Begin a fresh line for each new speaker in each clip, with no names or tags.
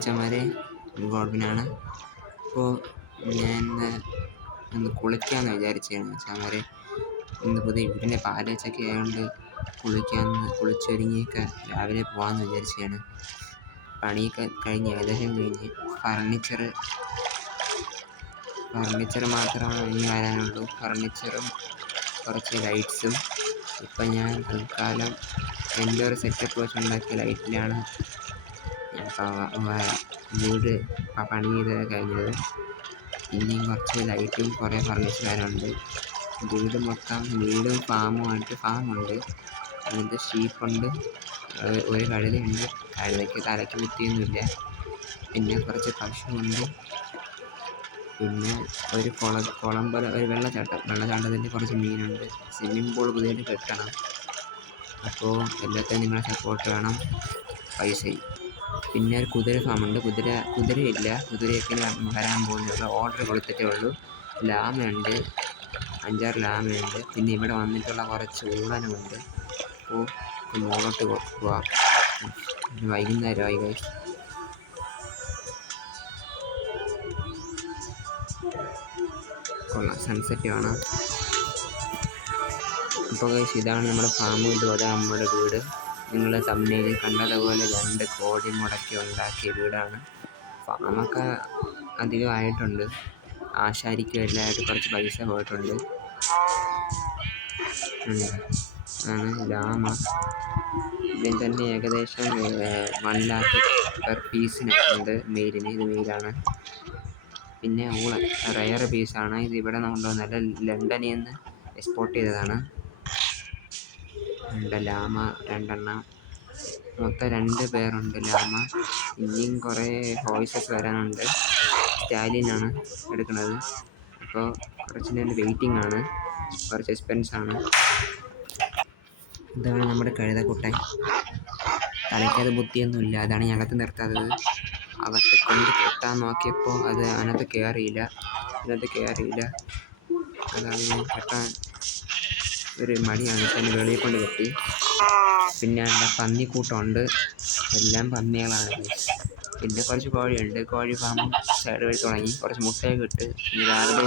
അച്ഛന്മാരെ ഗോഡ്വിനാണ് അപ്പോൾ ഞാൻ ഒന്ന് കുളിക്കാമെന്ന് വിചാരിച്ചതാണ് അച്ഛന്മാരെ. ഇന്ന് പുതിയ വീടിന്റെ പാലച്ചൊക്കെ ആയതുകൊണ്ട് കുളിക്കാമെന്ന് കുളിച്ചൊരുങ്ങിയൊക്കെ രാവിലെ പോകാമെന്ന് വിചാരിച്ചതാണ്. പണിയൊക്കെ കഴിഞ്ഞ് ഏകദേശം കഴിഞ്ഞ് ഫർണിച്ചർ ഫർണിച്ചർ മാത്രമാണ് ഇനി വരാനുള്ളൂ. ഫർണിച്ചറും കുറച്ച് ലൈറ്റ്സും. ഇപ്പം ഞാൻ തൽക്കാലം എന്റെ ഒരു സെറ്റപ്പ് വെച്ച് ഉണ്ടാക്കിയ ലൈറ്റിലാണ് വീട് പണി ചെയ്ത് കഴിഞ്ഞത്. ഇനിയും കുറച്ച് ലൈറ്റും കുറേ ഫർണിച്ചർ വരാനുണ്ട് വീട് മൊത്തം വീടും ഫാമുമായിട്ട് ഫാമുണ്ട് അതിന്റെ ഷീപ്പുണ്ട് ഒരു കഴുതയുണ്ട് കഴുതയ്ക്ക് തലയ്ക്ക് കുത്തിയൊന്നുമില്ല. പിന്നെ കുറച്ച് പശുവുണ്ട്. പിന്നെ ഒരു കുള കുളം പോലെ ഒരു വെള്ളച്ചാട്ടം വെള്ളച്ചാട്ടത്തിൽ കുറച്ച് മീനുണ്ട്. സ്വിമ്മിംഗ് പൂൾ പുതിയതായിട്ട് കെട്ടണം. അപ്പോൾ എല്ലാത്തിനും നിങ്ങളെ സപ്പോർട്ട് വേണം. പൈസയും. പിന്നെ ഒരു കുതിര ഫാമുണ്ട്. കുതിര കുതിരയില്ല. കുതിരയൊക്കെ വരാൻ പോകുന്നേ ഓർഡർ കൊടുത്തിട്ടേ ഉള്ളൂ. ലാമയുണ്ട്. അഞ്ചാറ് ലാമയുണ്ട്. പിന്നെ ഇവിടെ വന്നിട്ടുള്ള കുറച്ച് ഊളനുമുണ്ട് അപ്പോൾ മുകളിലോട്ട് പോവാം. വൈകുന്നേരമായി ഗൈസ്. കൊള്ളാം. സൺസെറ്റ് കാണാം. അപ്പോൾ ഇതാണ് നമ്മുടെ ഫാം ഇതും അതാണ് നമ്മുടെ വീട്. നിങ്ങൾ തമ്മിൽ കണ്ടതുപോലെ രണ്ട് കോടി മുടക്കി ഉണ്ടാക്കിയ വീടാണ്. ഫാമൊക്കെ അധികം ആയിട്ടുണ്ട് ആശാരിക്കും എല്ലാമായിട്ട് കുറച്ച് പൈസ പോയിട്ടുണ്ട്. ആണ് ലാമ. ഇതിൽ തന്നെ ഏകദേശം വൺ ലാക്ക് പെർ പീസിനായിട്ടുണ്ട് മെയിലിന് ഇത് മെയിലാണ് പിന്നെ ഊളൻ റയർ പീസാണ് ഇത് ഇവിടെ നല്ല ലണ്ടനിൽ നിന്ന് എക്സ്പോർട്ട് ചെയ്തതാണ്. ഉണ്ട്. ലാമ രണ്ടെണ്ണം. മൊത്തം രണ്ട് പേരുണ്ട് ലാമ. ഇനിയും കുറേ ഹോയ്സസ് വരാനുണ്ട്. സ്റ്റാലിനാണ് എടുക്കുന്നത്. അപ്പോൾ കുറച്ച് നേരം വെയിറ്റിംഗ് ആണ്. കുറച്ച് എക്സ്പെൻസ് ആണ്. ഇതാണ് നമ്മുടെ കഴുതക്കുട്ടൻ. തലയ്ക്കത് ബുദ്ധിയൊന്നുമില്ല. അതാണ് ഞാൻ അകത്ത് നിർത്താത്തത്. അകത്ത് കൊണ്ട് കെട്ടാൻ നോക്കിയപ്പോൾ അത് അതിനകത്ത് കയറിയില്ല. അതിനകത്ത് കയറിയില്ല. അതാണ് കെട്ടാൻ ഒരു മടിയാണ് തന്നെ വെളിയിൽ കൊണ്ട് കെട്ടി പിന്നെ അവിടെ പന്നിക്കൂട്ടമുണ്ട് എല്ലാം പന്നികളാണ്. പിന്നെ കുറച്ച് കോഴിയുണ്ട്. കോഴി ഫാമും സൈഡ് വഴി തുടങ്ങി. കുറച്ച് മുട്ടയൊക്കെ ഇട്ട് ഇനി രാവിലെ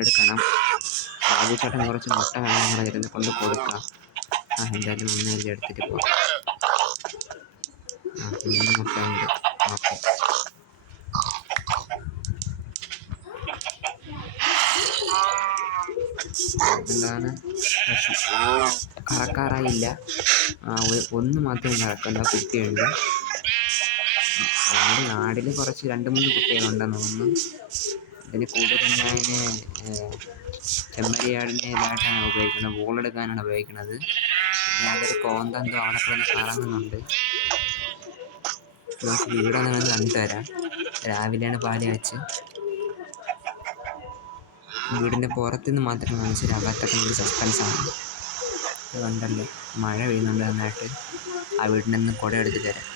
എടുക്കണം. സാബുച്ചേട്ടൻ കുറച്ച് മുട്ട വേണം ഇരുന്ന് കൊണ്ട് കൊടുക്കാം. ആ എന്തായാലും ഒന്നേ എടുത്തിട്ട് പോകാം ആ പിന്നെ മുട്ടയുണ്ട്. ഓക്കെ. എന്താണ്? കറക്കാറായില്ല. ഒന്ന് മാത്രമേ കറക്കല്ല കുട്ടിയുണ്ട് നമ്മുടെ നാടിൽ കുറച്ച് രണ്ട് മൂന്ന് കുട്ടികളുണ്ടെന്ന് തോന്നുന്നു. അതിന് കൂടുതലും ഞാൻ ചെമ്മരിയാടിനെ ഇതായിട്ടാണ് ഉപയോഗിക്കുന്നത്. ബോളെടുക്കാനാണ് ഉപയോഗിക്കുന്നത്. പിന്നെ അതൊരു കോന്തന്തോ അവിടെ കിടന്ന് കറങ്ങുന്നുണ്ട്. നമുക്ക് വീടൊന്ന് കണ്ടുതരാം. കണ്ടു തരാം രാവിലെയാണ് പാൽ വെച്ച് വീടിന്റെ പുറത്തുനിന്ന് മാത്രം കാണിച്ചാൽ ഒരു സസ്പെൻസാണ് അതുകൊണ്ടല്ലേ കണ്ടല്ലേ മഴ പെയ്യുന്നുണ്ട് നന്നായിട്ട് ആ വീടിന്റെ നിന്ന് കുട എടുത്ത് തരാം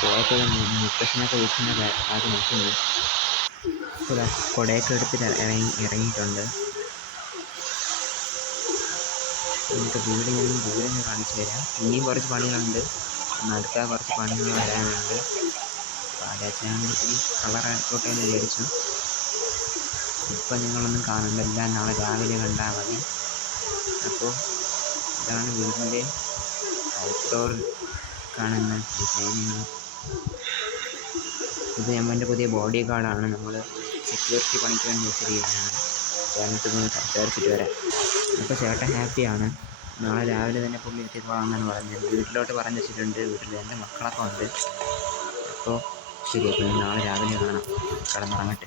പോയപ്പോൾ മുത്തശ്ശനൊക്കെ വീട്ടിന്റെ അത് നോക്കുന്നത് കുടയൊക്കെ എടുത്തിട്ട് ഇറങ്ങി ഇറങ്ങിയിട്ടുണ്ട്. നമുക്ക് വീട് ദൂരെ കാണിച്ചു തരാം. ഇനിയും കുറച്ച് പണികളുണ്ട്. അടുത്ത കുറച്ച് പണികൾ വരാനുണ്ട്. പാലാച്ചാകുമ്പോഴത്തേക്കും കളർ ആയിക്കോട്ടെ എന്ന് വിചാരിച്ചു. ഇപ്പം നിങ്ങളൊന്നും കാണണ്ട എല്ലാം നാളെ രാവിലെ കണ്ടാൽ മതി. അപ്പോൾ ഇതാണ് വീടിന്റെ ഔട്ട്ഡോർ കാണുന്ന ഡിസൈനുകൾ ഇത് നമ്മന്റെ പുതിയ ബോഡി ഗാർഡാണ് നമ്മൾ സെക്യൂരിറ്റി പണിക്ക് വേണ്ടി വെച്ചിരിക്കുകയാണ്. ചേട്ടനടുത്ത് ഒന്ന് സംസാരിച്ചിട്ട് വരാം. അപ്പോൾ ചേട്ടൻ ഹാപ്പിയാണ് നാളെ രാവിലെ തന്നെ പുള്ളി എത്തിക്കോളാം എന്നാണ് പറഞ്ഞത് വീട്ടിലോട്ട് പറഞ്ഞു വെച്ചിട്ടുണ്ട്. വീട്ടിൽ എന്റെ മക്കളൊക്കെ ഉണ്ട്. അപ്പോൾ ശരി അപ്പോൾ നാളെ രാവിലെ കാണാം കിടന്നുറങ്ങട്ടെ